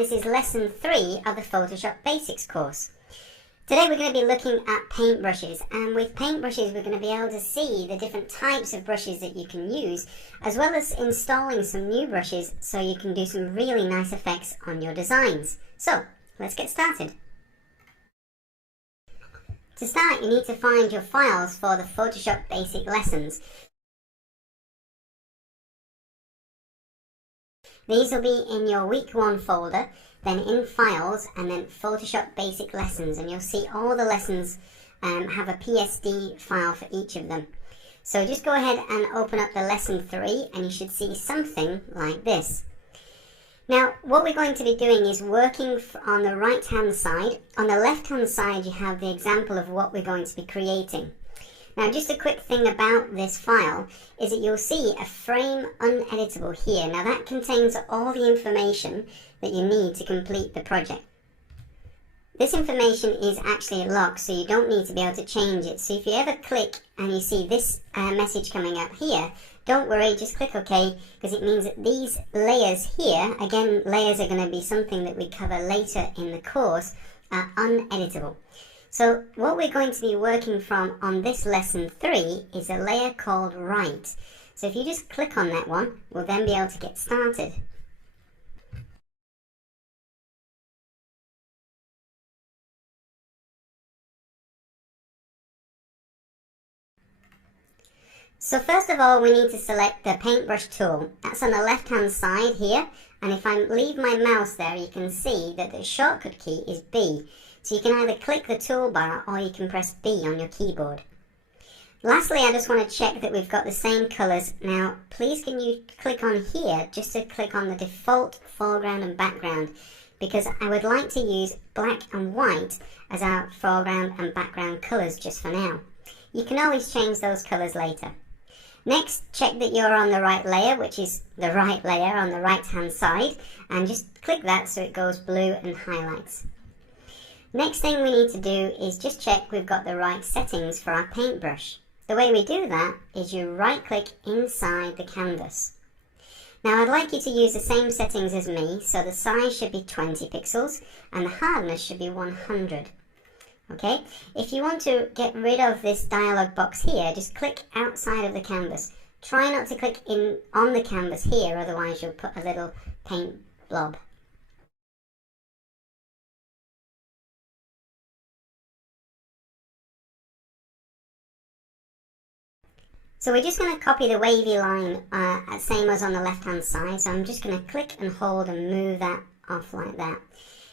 this is lesson 3 of the Photoshop Basics course. Today we're going to be looking at paintbrushes, and with paintbrushes we're going to be able to see the different types of brushes that you can use, as well as installing some new brushes so you can do some really nice effects on your designs. So, let's get started. To start, you need to find your files for the Photoshop Basic lessons. These will be in your week 1 folder, then in files, and then Photoshop Basic lessons, and you'll see all the lessons have a PSD file for each of them. So just go ahead and open up the lesson 3 and you should see something like this. Now what we're going to be doing is working on the right hand side. On the left hand side you have the example of what we're going to be creating. Now just a quick thing about this file is that you'll see a frame uneditable here. Now that contains all the information that you need to complete the project. This information is actually locked, so you don't need to be able to change it. So if you ever click and you see this message coming up here, don't worry, just click OK, because it means that these layers here, again layers are going to be something that we cover later in the course, are uneditable. So what we're going to be working from on this lesson 3 is a layer called Right. So if you just click on that one, we'll then be able to get started. So first of all, we need to select the paintbrush tool. That's on the left hand side here, and if I leave my mouse there you can see that the shortcut key is B. So you can either click the toolbar or you can press B on your keyboard. Lastly, I just want to check that we've got the same colours. Now please can you click on here just to click on the default foreground and background, because I would like to use black and white as our foreground and background colours just for now. You can always change those colours later. Next, check that you're on the right layer, which is the right layer on the right hand side, and just click that so it goes blue and highlights. Next thing we need to do is just check we've got the right settings for our paintbrush. The way we do that is you right click inside the canvas. Now I'd like you to use the same settings as me, so the size should be 20 pixels and the hardness should be 100. Okay, if you want to get rid of this dialog box here, just click outside of the canvas. Try not to click in on the canvas here, otherwise you'll put a little paint blob. So we're just going to copy the wavy line, same as on the left hand side, so I'm just going to click and hold and move that off like that.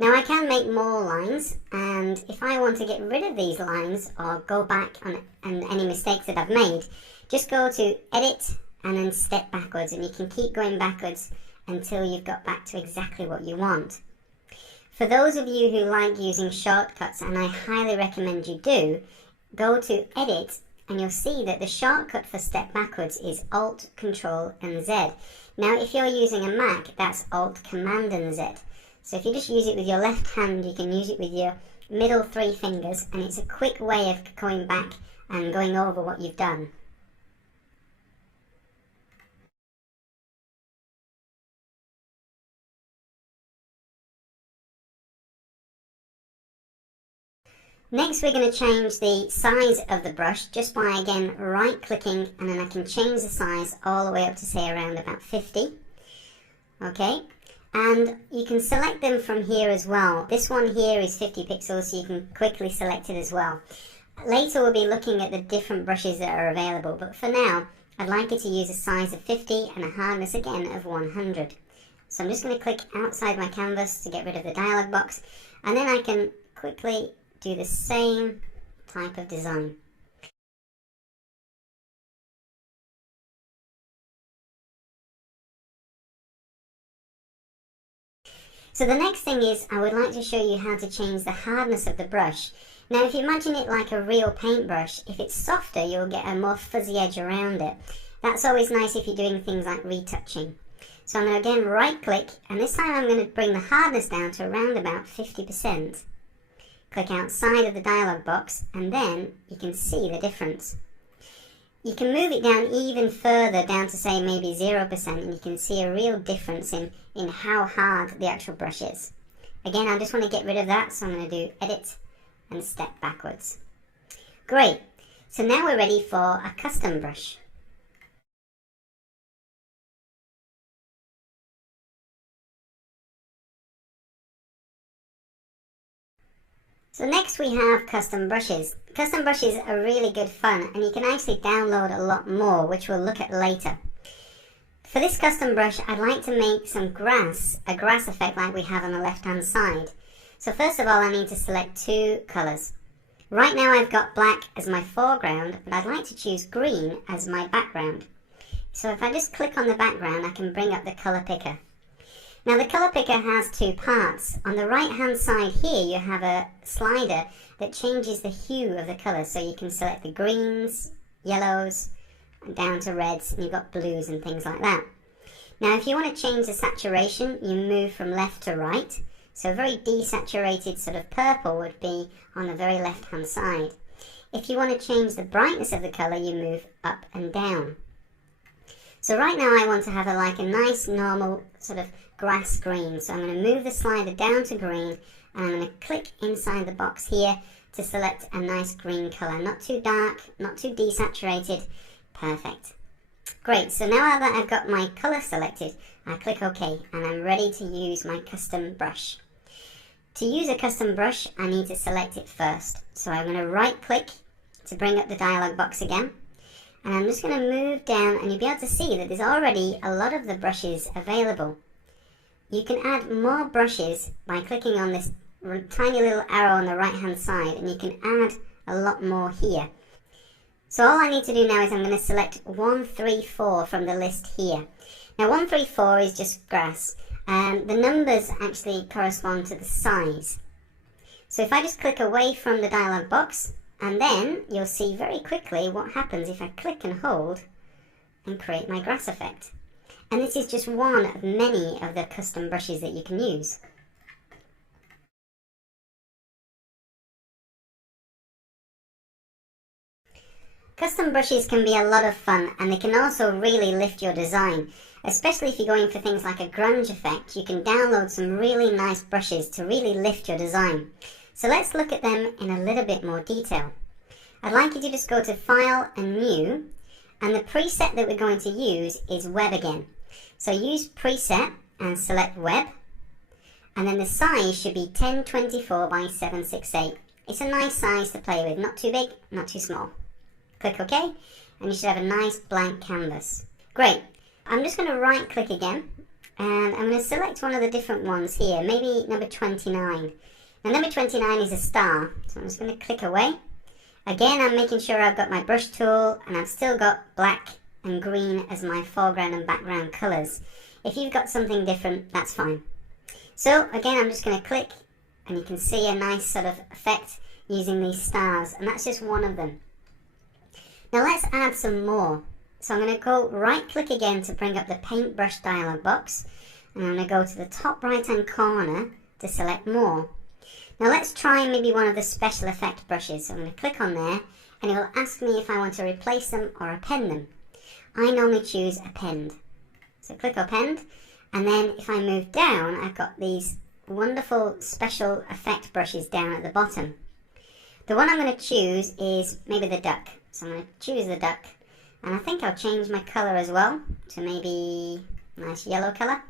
Now I can make more lines, and if I want to get rid of these lines or go back on any mistakes that I've made, just go to Edit and then Step Backwards, and you can keep going backwards until you've got back to exactly what you want. For those of you who like using shortcuts, and I highly recommend you do, go to Edit and you'll see that the shortcut for Step Backwards is Alt, Control and Z. Now if you're using a Mac, that's Alt, Command and Z. So if you just use it with your left hand, you can use it with your middle 3 fingers, and it's a quick way of going back and going over what you've done. Next we're going to change the size of the brush just by again right clicking, and then I can change the size all the way up to say around about 50. Okay. And you can select them from here as well. This one here is 50 pixels, so you can quickly select it as well. Later we'll be looking at the different brushes that are available, but for now I'd like you to use a size of 50 and a hardness again of 100. So I'm just going to click outside my canvas to get rid of the dialog box, and then I can quickly do the same type of design. So the next thing is I would like to show you how to change the hardness of the brush. Now if you imagine it like a real paintbrush, if it's softer you'll get a more fuzzy edge around it. That's always nice if you're doing things like retouching. So I'm going to again right click, and this time I'm going to bring the hardness down to around about 50%. Click outside of the dialog box and then you can see the difference. You can move it down even further, down to say maybe 0%, and you can see a real difference in how hard the actual brush is. Again, I just want to get rid of that, so I'm going to do Edit and Step Backwards. Great. So now we're ready for a custom brush. So next we have custom brushes. Custom brushes are really good fun, and you can actually download a lot more, which we'll look at later. For this custom brush, I'd like to make some grass, a grass effect like we have on the left hand side. So first of all, I need to select two colours. Right now I've got black as my foreground, but I'd like to choose green as my background. So if I just click on the background, I can bring up the colour picker. Now the colour picker has two parts. On the right hand side here you have a slider that changes the hue of the colour, so you can select the greens, yellows, and down to reds, and you've got blues and things like that. Now if you want to change the saturation, you move from left to right. So a very desaturated sort of purple would be on the very left hand side. If you want to change the brightness of the colour, you move up and down. So right now I want to have like a nice normal sort of grass green, so I'm going to move the slider down to green, and I'm going to click inside the box here to select a nice green colour. Not too dark, not too desaturated. Perfect. Great, so now that I've got my colour selected, I click OK, and I'm ready to use my custom brush. To use a custom brush, I need to select it first. So I'm going to right click to bring up the dialog box again, and I'm just going to move down, and you'll be able to see that there's already a lot of the brushes available. You can add more brushes by clicking on this tiny little arrow on the right hand side, and you can add a lot more here. So all I need to do now is I'm going to select 134 from the list here. Now 134 is just grass, and the numbers actually correspond to the size. So if I just click away from the dialog box, and then you'll see very quickly what happens if I click and hold and create my grass effect. And this is just one of many of the custom brushes that you can use. Custom brushes can be a lot of fun, and they can also really lift your design. Especially if you're going for things like a grunge effect, you can download some really nice brushes to really lift your design. So let's look at them in a little bit more detail. I'd like you to just go to File and New, and the preset that we're going to use is Web again. So use Preset and select Web, and then the size should be 1024 by 768. It's a nice size to play with, not too big, not too small. Click OK, and you should have a nice blank canvas. Great. I'm just going to right click again, and I'm going to select one of the different ones here, maybe number 29. Now number 29 is a star, so I'm just going to click away. Again, I'm making sure I've got my brush tool, and I've still got black and green as my foreground and background colours. If you've got something different, that's fine. So again, I'm just going to click, and you can see a nice sort of effect using these stars, and that's just one of them. Now let's add some more. So I'm going to go right click again to bring up the paintbrush dialog box, and I'm going to go to the top right hand corner to select more. Now let's try maybe one of the special effect brushes. So I'm going to click on there, and it will ask me if I want to replace them or append them. I normally choose append. So click append, and then if I move down, I've got these wonderful special effect brushes down at the bottom. The one I'm going to choose is maybe the duck. So I'm going to choose the duck, and I think I'll change my colour as well to maybe a nice yellow colour.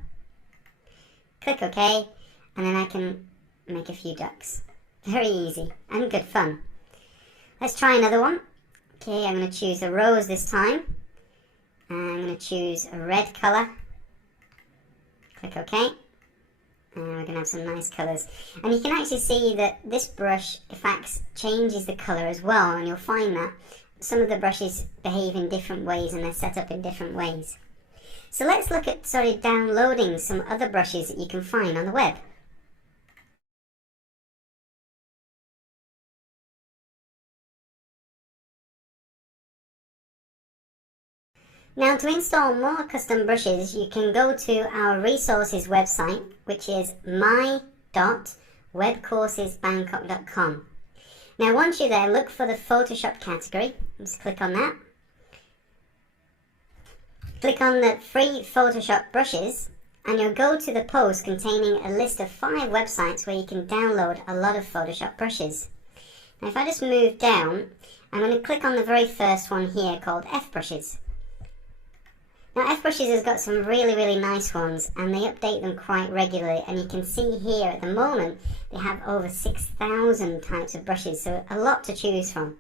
Click OK, and then I can make a few ducks. Very easy and good fun. Let's try another one. Okay, I'm going to choose a rose this time, and I'm going to choose a red colour. Click OK, and we're going to have some nice colours. And you can actually see that this brush, in fact, changes the colour as well, and you'll find that some of the brushes behave in different ways and they're set up in different ways. So let's look at downloading some other brushes that you can find on the web. Now to install more custom brushes, you can go to our resources website, which is my.webcoursesbangkok.com. Now once you're there, look for the Photoshop category. Just click on that. Click on the free Photoshop brushes and you'll go to the post containing a list of 5 websites where you can download a lot of Photoshop brushes. Now if I just move down, I'm going to click on the very first one here called F-brushes. Now F-brushes has got some really nice ones and they update them quite regularly, and you can see here at the moment they have over 6,000 types of brushes, so a lot to choose from.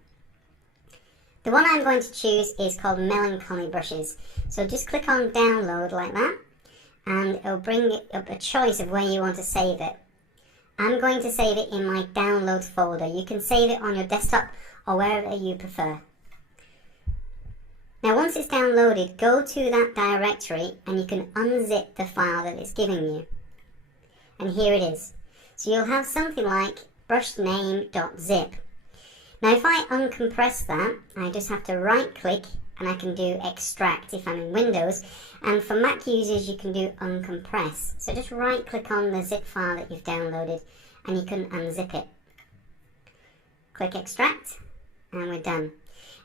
The one I'm going to choose is called Melancholy Brushes. So just click on download like that and it'll bring up a choice of where you want to save it. I'm going to save it in my downloads folder. You can save it on your desktop or wherever you prefer. Now once it's downloaded, go to that directory and you can unzip the file that it's giving you. And here it is. So you'll have something like brushname.zip. Now if I uncompress that, I just have to right click and I can do extract if I'm in Windows, and for Mac users you can do uncompress. So just right click on the zip file that you've downloaded and you can unzip it. Click extract and we're done.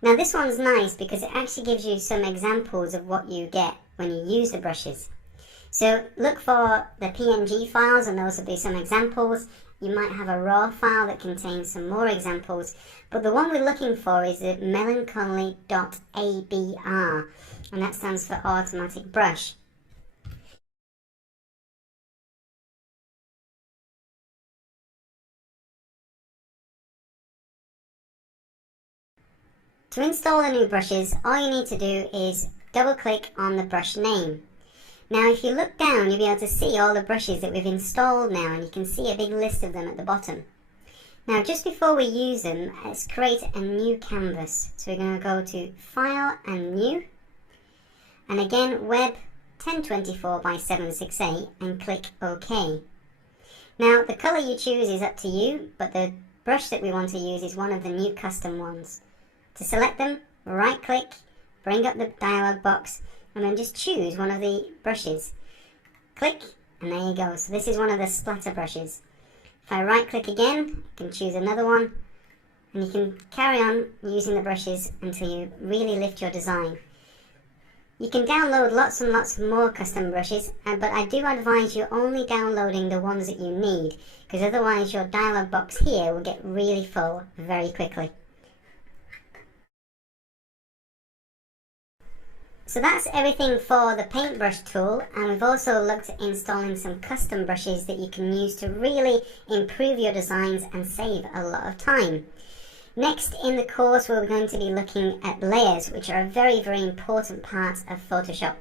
Now this one's nice because it actually gives you some examples of what you get when you use the brushes. So look for the PNG files and those will be some examples. You might have a raw file that contains some more examples, but the one we're looking for is the melancholy.abr, and that stands for automatic brush. To install the new brushes, all you need to do is double click on the brush name. Now if you look down, you'll be able to see all the brushes that we've installed now, and you can see a big list of them at the bottom. Now just before we use them, let's create a new canvas. So we're going to go to File and New, and again Web 1024 by 768 and click OK. Now the colour you choose is up to you, but the brush that we want to use is one of the new custom ones. To select them, right click, bring up the dialog box, and then just choose one of the brushes. Click, and there you go. So this is one of the splatter brushes. If I right click again, I can choose another one, and you can carry on using the brushes until you really lift your design. You can download lots and lots more custom brushes, but I do advise you only downloading the ones that you need, because otherwise your dialog box here will get really full very quickly. So that's everything for the paintbrush tool, and we've also looked at installing some custom brushes that you can use to really improve your designs and save a lot of time. Next in the course we're going to be looking at layers, which are a very important part of Photoshop.